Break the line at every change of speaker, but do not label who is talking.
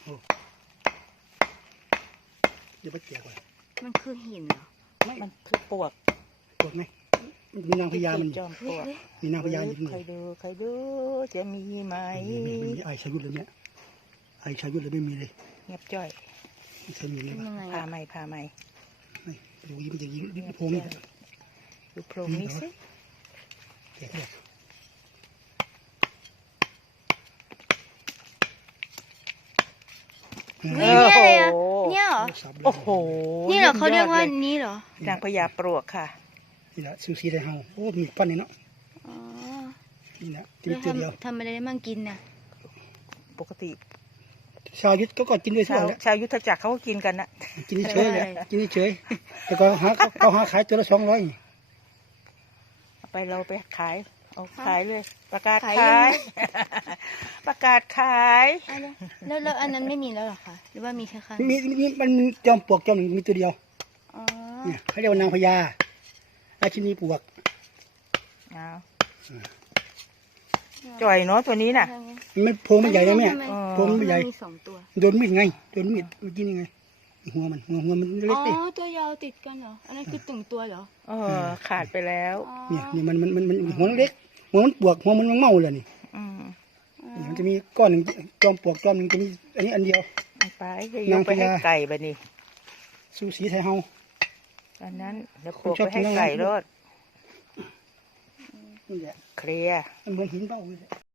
เดี๋ยวไปแกะก่อน
มันคือหินเหรอ
มันคือปวก
ปวดไหมมีนางพญามัน
จอมปลวก
มีนางพญาอยู่
ใครดูใครดูจะมีไหม
ไม่มีไอชายุทธเลยเนี่ยไอชายุทธเลยไม่มีเลย
เงียบจ้อย
ไม่เคยมีเลย
เป็นยังไง
พา
อะ
ไม่พาไม่
ไม่ดูยิ้มจะยิ้มโพงนี่
ดูโพรงนี้สิ
แกะแกะ
เฮ้ยเนี่ยอะไรอะเนี่ยเหรอ
โอ้โห
นี่เหรอเขาเรียกว่านี่เหรอ
นางพญาปลวกค่ะ
นี่แหละซูซีไดเฮาโอ้มีปั้นนี่เนาะ
อ๋อ
นี่แหละกิน
แล้ว
ตัวเดียว
ทำอะไรได้มั่งกินน่ะ
ปกติ
ชาวยุทธก็กินด้วยทั่วแหละ
ชาวยุทธจักรเขาก็กินกันนะ
กินเฉยๆแหละกินเฉยๆแต่ก็เขาหาขายตัวละ200
เอาไปเราไปขายเอาขายเลย ประกาศ
ขาย
ขาย
ยังไง
ประกาศขาย
อ่ะแล้วอันนั้นไม่มีแล้วเหรอคะหรือว่ามีแค่ข้าง
มันจอมปลวกจอมหนึ่งมีตัวเดียว
อ๋อ
เนี่ยเขาเรียกว่านางพญาราชินีปลวก
เอาจ่อยเนาะตัวนี้น่ะ
มันโพรงมันใหญ่นะแม่
ทำไ
โพรงมันใหญ่
มี2 ตัว
โดนมีดไงโดนมีดเมื่อกี้นี่ไงหัวมันเล็
อ๋
กดิ
อตัวยาวติดกันเหรออันนั้นคือตึงตัวเหรอ
ขาดไปแล้ว
อ๋อ
เนี่ยมันหัวเล็กหัวมันปวกหัวมันเมาเลยนี่
อืม
มันจะมีก้อนหนึ่งจอมปลวกจอมหนึ่งจะมีอันนี้อันเดียว
เอาไปจะยกไปให้ไก่บะนี่
ซูสีไทยเฮา
อันนั้นเดี๋ยวโขลกไปให้ไก่รอด
นี่แหละ
เคลียร์
มันเหมือนหินเบ้าเลย